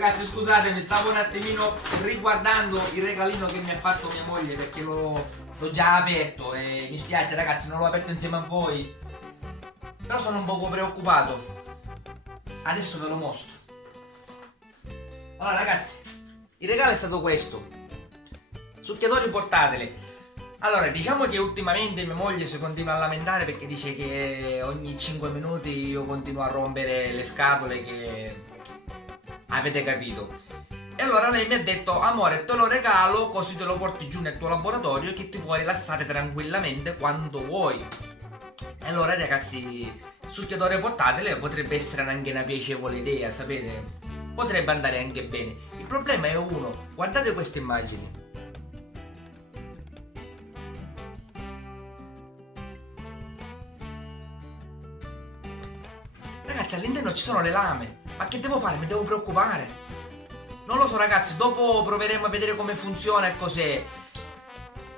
Ragazzi, scusatemi, stavo un attimino riguardando il regalino che mi ha fatto mia moglie, perché l'ho già aperto e mi spiace ragazzi, non l'ho aperto insieme a voi. Però sono un poco preoccupato. Adesso ve lo mostro. Allora ragazzi, il regalo è stato questo: succhiatori portatili. Allora, diciamo che ultimamente mia moglie si continua a lamentare perché dice che ogni 5 minuti io continuo a rompere le scatole, che avete capito. E allora lei mi ha detto: amore, te lo regalo così te lo porti giù nel tuo laboratorio che ti puoi rilassare tranquillamente quando vuoi. E allora ragazzi, succhiatore portatile potrebbe essere anche una piacevole idea, sapete? Potrebbe andare anche bene. Il problema è uno: guardate queste immagini. Ragazzi, all'interno ci sono le lame. Ma che devo fare? Mi devo preoccupare? Non lo so ragazzi, dopo proveremo a vedere come funziona e cos'è.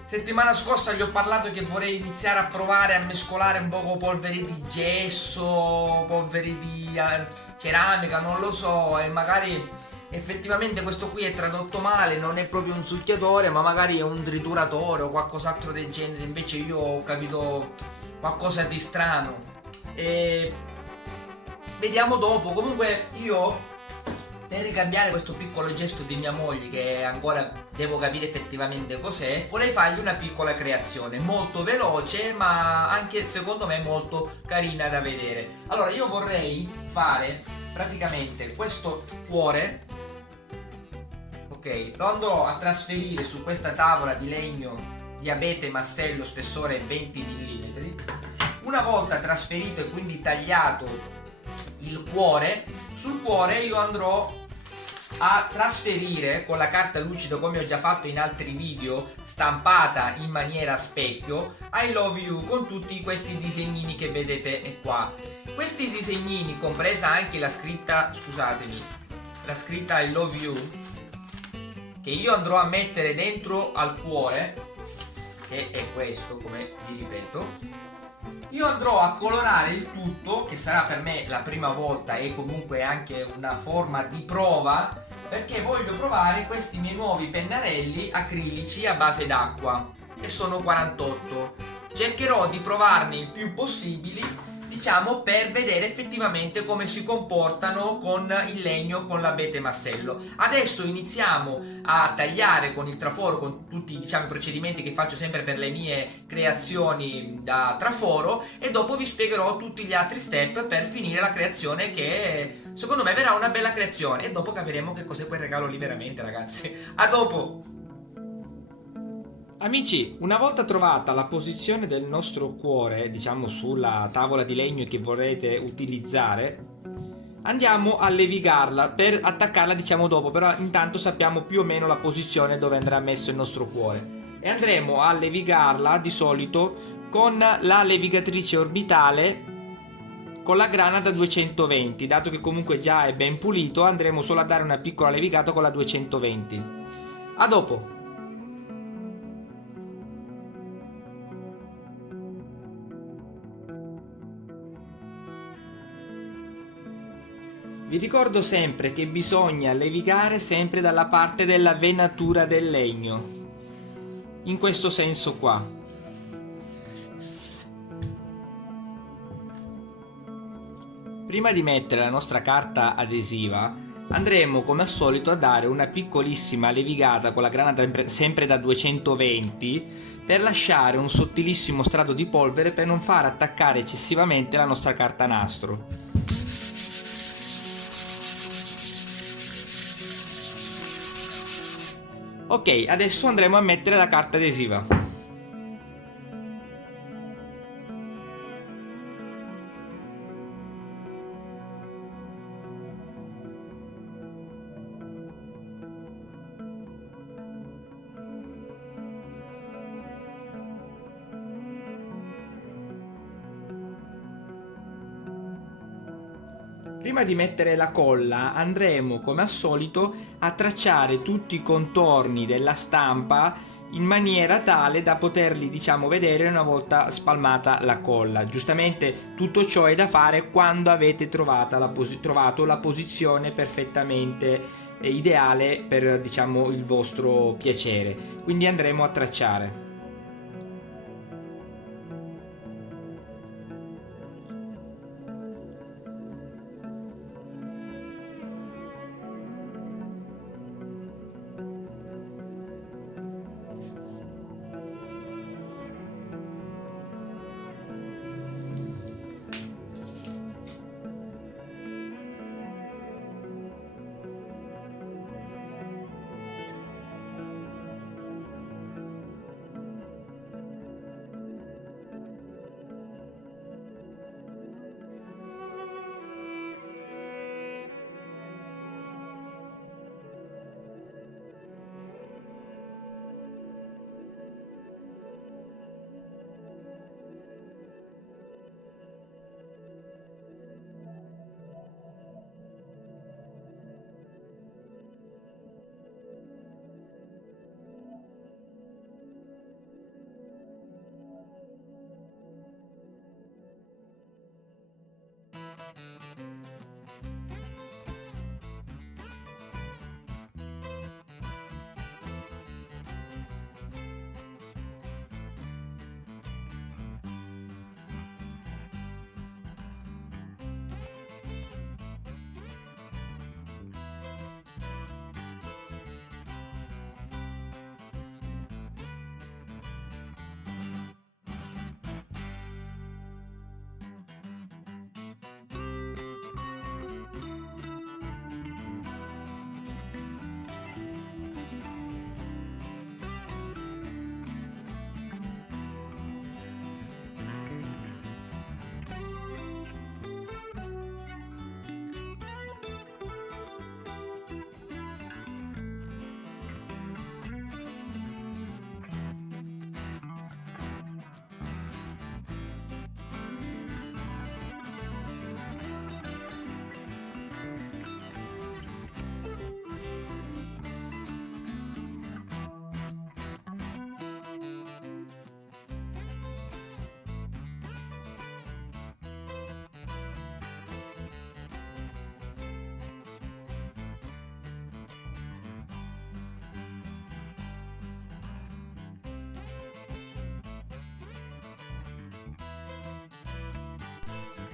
Settimana scorsa vi ho parlato che vorrei iniziare a provare a mescolare un po' polveri di gesso, polveri di ceramica, non lo so, e magari effettivamente questo qui è tradotto male, non è proprio un succhiatore, ma magari è un trituratore o qualcos'altro del genere. Invece io ho capito qualcosa di strano. E vediamo dopo. Comunque io, per ricambiare questo piccolo gesto di mia moglie, che ancora devo capire effettivamente cos'è, vorrei fargli una piccola creazione molto veloce, ma anche secondo me molto carina da vedere. Allora io vorrei fare praticamente questo cuore, ok? Lo andrò a trasferire su questa tavola di legno di abete massello spessore 20 mm. Una volta trasferito e quindi tagliato il cuore, sul cuore io andrò a trasferire con la carta lucida, come ho già fatto in altri video, stampata in maniera a specchio, I love you, con tutti questi disegnini che vedete qua. Questi disegnini, compresa anche la scritta, scusatemi, la scritta I love you, che io andrò a mettere dentro al cuore, che è questo, come vi ripeto. Io andrò a colorare il tutto, che sarà per me la prima volta e comunque anche una forma di prova, perché voglio provare questi miei nuovi pennarelli acrilici a base d'acqua, e sono 48. Cercherò di provarne il più possibili, diciamo, per vedere effettivamente come si comportano con il legno, con l'abete massello. Adesso iniziamo a tagliare con il traforo, con tutti, diciamo, i procedimenti che faccio sempre per le mie creazioni da traforo, e dopo vi spiegherò tutti gli altri step per finire la creazione, che secondo me verrà una bella creazione, e dopo capiremo che cos'è quel regalo lì veramente, ragazzi. A dopo! Amici, una volta trovata la posizione del nostro cuore, diciamo sulla tavola di legno che vorrete utilizzare, andiamo a levigarla per attaccarla, diciamo, dopo, però intanto sappiamo più o meno la posizione dove andrà messo il nostro cuore. E andremo a levigarla di solito con la levigatrice orbitale con la grana da 220, dato che comunque già è ben pulito, andremo solo a dare una piccola levigata con la 220. A dopo! Vi ricordo sempre che bisogna levigare sempre dalla parte della venatura del legno, in questo senso qua. Prima di mettere la nostra carta adesiva andremo come al solito a dare una piccolissima levigata con la grana sempre da 220 per lasciare un sottilissimo strato di polvere, per non far attaccare eccessivamente la nostra carta nastro. Ok, adesso andremo a mettere la carta adesiva. Prima di mettere la colla andremo come al solito a tracciare tutti i contorni della stampa in maniera tale da poterli, diciamo, vedere una volta spalmata la colla. Giustamente tutto ciò è da fare quando avete trovato la posizione perfettamente ideale per, diciamo, il vostro piacere. Quindi andremo a tracciare.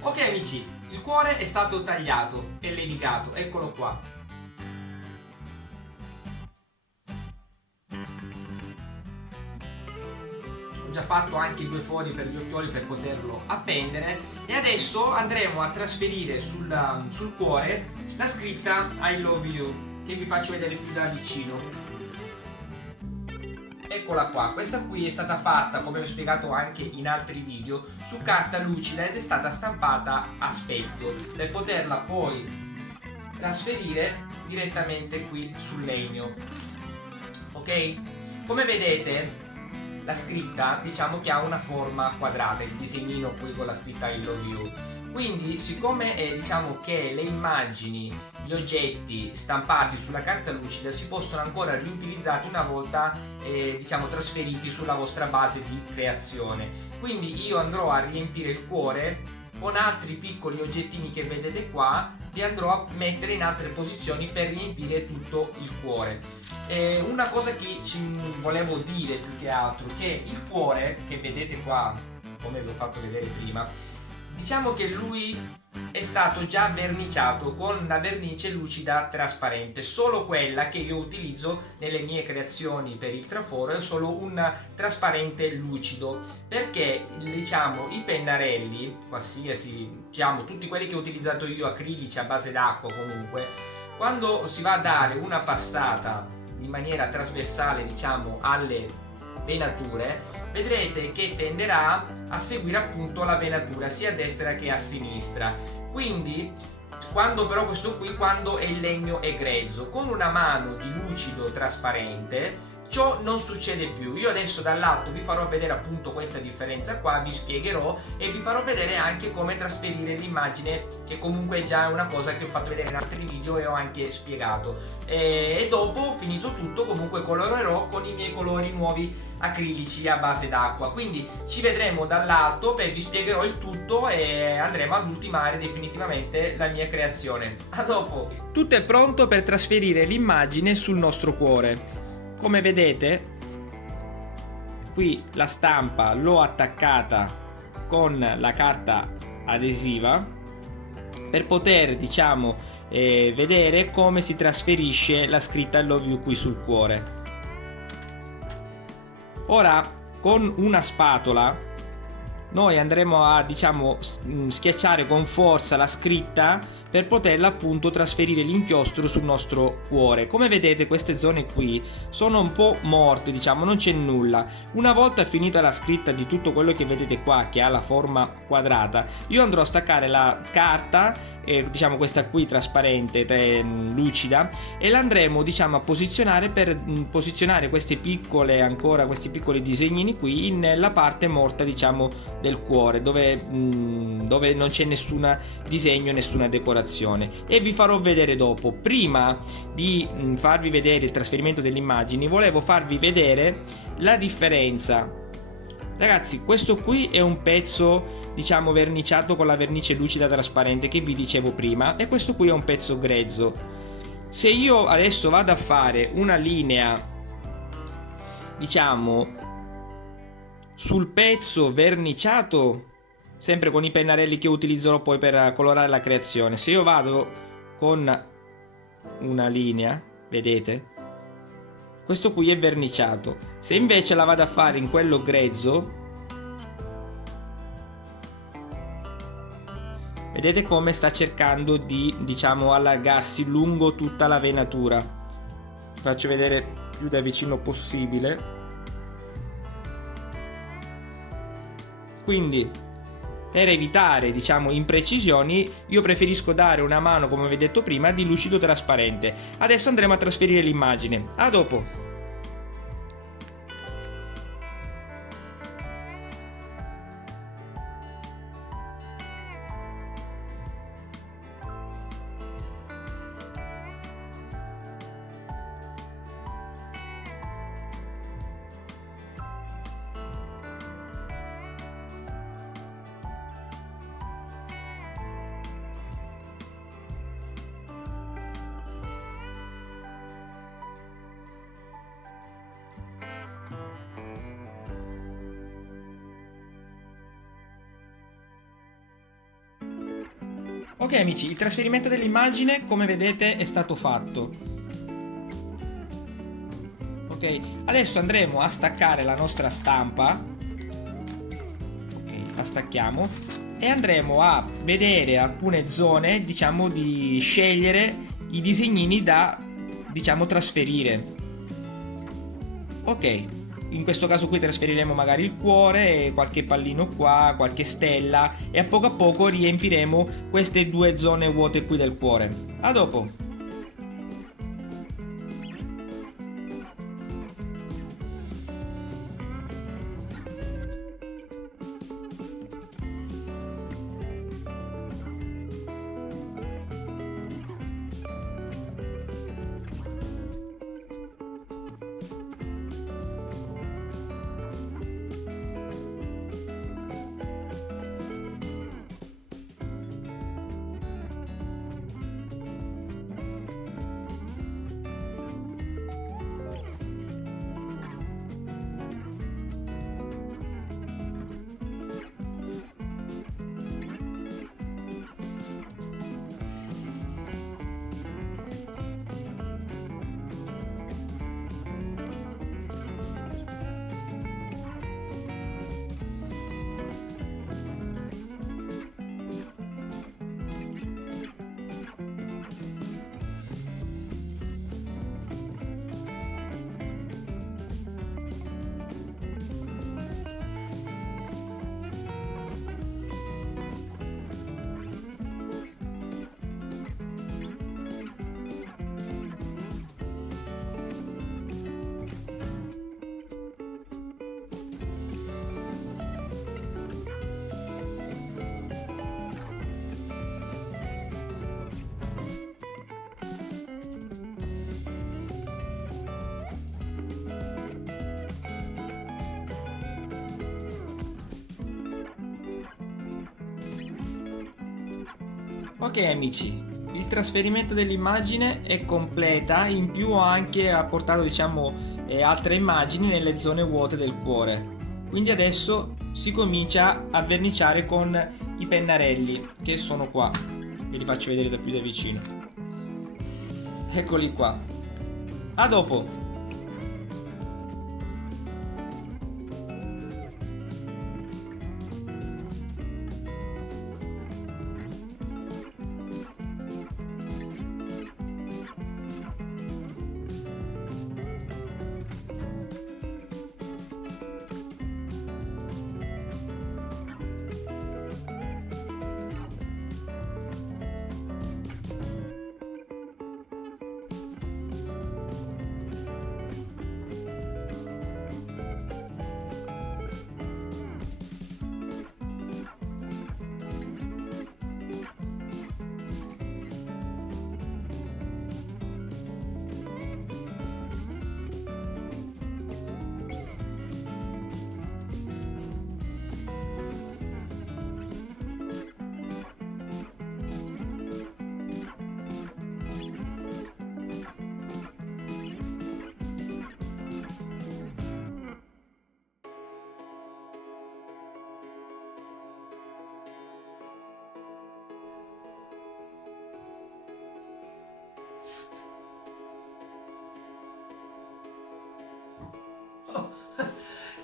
Ok amici, il cuore è stato tagliato e levigato, eccolo qua. Ho già fatto anche i due fori per gli occhioli per poterlo appendere e adesso andremo a trasferire sul cuore la scritta I love you, che vi faccio vedere più da vicino. Eccola qua, questa qui è stata fatta, come ho spiegato anche in altri video, su carta lucida ed è stata stampata a specchio per poterla poi trasferire direttamente qui sul legno. Ok? Come vedete la scritta, diciamo che ha una forma quadrata, il disegnino qui con la scritta I love you. Quindi siccome diciamo che le immagini, gli oggetti stampati sulla carta lucida si possono ancora riutilizzati una volta diciamo trasferiti sulla vostra base di creazione, quindi io andrò a riempire il cuore con altri piccoli oggettini che vedete qua, li andrò a mettere in altre posizioni per riempire tutto il cuore. Una cosa che ci volevo dire più che altro, che il cuore che vedete qua, come vi ho fatto vedere prima, diciamo che lui è stato già verniciato con la vernice lucida trasparente, solo quella che io utilizzo nelle mie creazioni per il traforo è solo un trasparente lucido, perché diciamo i pennarelli qualsiasi, diciamo tutti quelli che ho utilizzato io, acrilici a base d'acqua comunque, quando si va a dare una passata in maniera trasversale diciamo alle venature, vedrete che tenderà a seguire appunto la venatura sia a destra che a sinistra. Quindi quando però questo qui, quando il legno è grezzo, con una mano di lucido trasparente ciò non succede più. Io adesso dall'alto vi farò vedere appunto questa differenza qua, vi spiegherò e vi farò vedere anche come trasferire l'immagine, che comunque è già una cosa che ho fatto vedere in altri video e ho anche spiegato. E dopo, finito tutto, comunque colorerò con i miei colori nuovi acrilici a base d'acqua. Quindi ci vedremo dall'alto, vi spiegherò il tutto e andremo ad ultimare definitivamente la mia creazione. A dopo! Tutto è pronto per trasferire l'immagine sul nostro cuore. Come vedete, qui la stampa l'ho attaccata con la carta adesiva per poter, diciamo, vedere come si trasferisce la scritta I love you qui sul cuore. Ora, con una spatola noi andremo a, diciamo, schiacciare con forza la scritta per poterla appunto trasferire l'inchiostro sul nostro cuore. Come vedete, queste zone qui sono un po' morte, diciamo, non c'è nulla. Una volta finita la scritta di tutto quello che vedete qua, che ha la forma quadrata, io andrò a staccare la carta, diciamo questa qui trasparente, lucida, e la andremo, diciamo, a posizionare per posizionare questi piccoli disegnini qui nella parte morta, diciamo, del cuore, dove non c'è nessun disegno, nessuna decorazione, e vi farò vedere dopo. Prima di farvi vedere il trasferimento delle immagini, volevo farvi vedere la differenza. Ragazzi, questo qui è un pezzo, diciamo, verniciato con la vernice lucida trasparente che vi dicevo prima, e questo qui è un pezzo grezzo. Se io adesso vado a fare una linea, diciamo, sul pezzo verniciato, sempre con i pennarelli che utilizzerò poi per colorare la creazione, se io vado con una linea, vedete, questo qui è verniciato. Se invece la vado a fare in quello grezzo, vedete come sta cercando di, diciamo, allargarsi lungo tutta la venatura. Vi faccio vedere più da vicino possibile. Quindi, per evitare, diciamo, imprecisioni, io preferisco dare una mano, come vi ho detto prima, di lucido trasparente. Adesso andremo a trasferire l'immagine. A dopo! Ok amici, il trasferimento dell'immagine, come vedete, è stato fatto. Ok, adesso andremo a staccare la nostra stampa. Ok, la stacchiamo e andremo a vedere alcune zone, diciamo, di scegliere i disegnini da, diciamo, trasferire. Ok, in questo caso qui trasferiremo magari il cuore, qualche pallino qua, qualche stella, e a poco riempiremo queste due zone vuote qui del cuore. A dopo! Ok amici, il trasferimento dell'immagine è completa, in più ho anche apportato diciamo altre immagini nelle zone vuote del cuore. Quindi adesso si comincia a verniciare con i pennarelli che sono qua. Ve li faccio vedere da più da vicino. Eccoli qua. A dopo!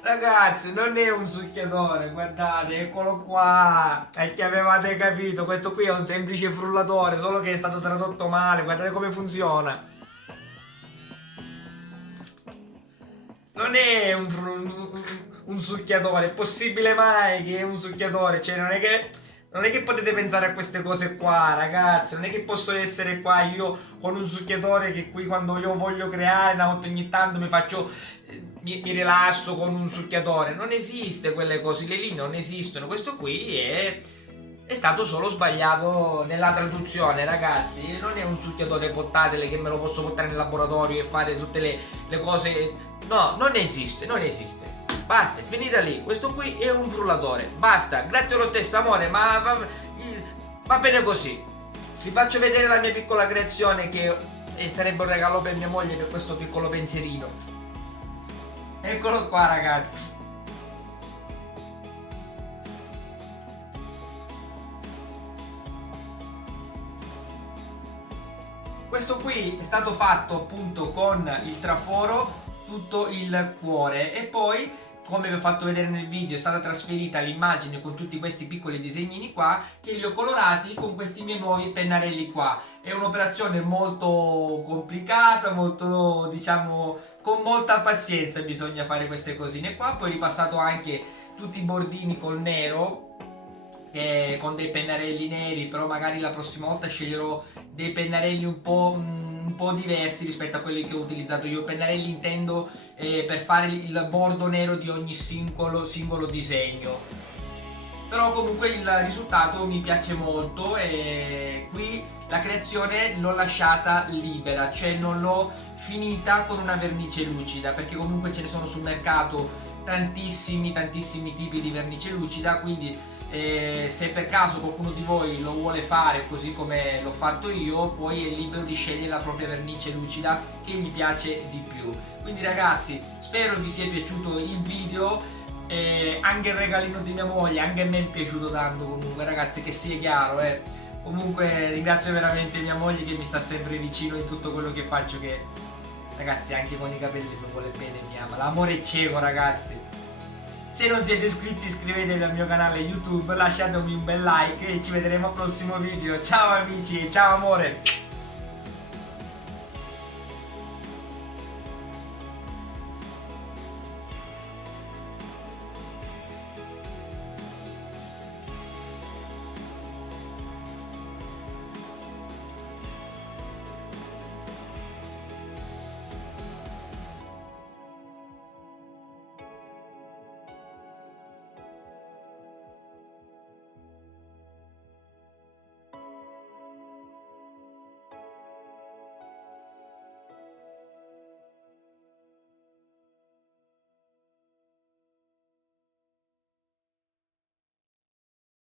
Ragazzi, non è un succhiatore, guardate, eccolo qua. È che avevate capito, questo qui è un semplice frullatore, solo che è stato tradotto male, guardate come funziona. Non è un succhiatore, è possibile mai che è un succhiatore? Cioè, non è che potete pensare a queste cose qua, ragazzi. Non è che posso essere qua io con un succhiatore che qui quando io voglio creare, una volta ogni tanto mi faccio... Mi rilasso con un succhiatore. Non esiste quelle cose lì, non esistono. Questo qui è stato solo sbagliato nella traduzione, ragazzi. Non è un succhiatore portatile che me lo posso portare nel laboratorio e fare tutte le cose. No, non esiste, non esiste. Basta, è finita lì. Questo qui è un frullatore. Basta, grazie lo stesso amore, ma va bene così. Vi faccio vedere la mia piccola creazione che sarebbe un regalo per mia moglie per questo piccolo pensierino. Eccolo qua, ragazzi. Questo qui è stato fatto appunto con il traforo, tutto il cuore, e poi, come vi ho fatto vedere nel video, è stata trasferita l'immagine con tutti questi piccoli disegnini qua che li ho colorati con questi miei nuovi pennarelli qua. È un'operazione molto complicata, molto, diciamo, con molta pazienza bisogna fare queste cosine qua. Poi ho ripassato anche tutti i bordini col nero, con dei pennarelli neri, però magari la prossima volta sceglierò dei pennarelli un po' diversi rispetto a quelli che ho utilizzato io. Pennarelli intendo per fare il bordo nero di ogni singolo disegno. Però comunque il risultato mi piace molto e qui la creazione l'ho lasciata libera, cioè non l'ho finita con una vernice lucida, perché comunque ce ne sono sul mercato tantissimi tipi di vernice lucida, quindi se per caso qualcuno di voi lo vuole fare così come l'ho fatto io, poi è libero di scegliere la propria vernice lucida che gli piace di più. Quindi ragazzi, spero vi sia piaciuto il video, anche il regalino di mia moglie, anche a me è piaciuto tanto, comunque ragazzi, che sia chiaro, comunque ringrazio veramente mia moglie che mi sta sempre vicino in tutto quello che faccio, che ragazzi anche con i capelli mi vuole bene, mi ama, l'amore è cieco, ragazzi. Se non siete iscritti iscrivetevi al mio canale YouTube, lasciatemi un bel like e ci vedremo al prossimo video. Ciao amici e ciao amore!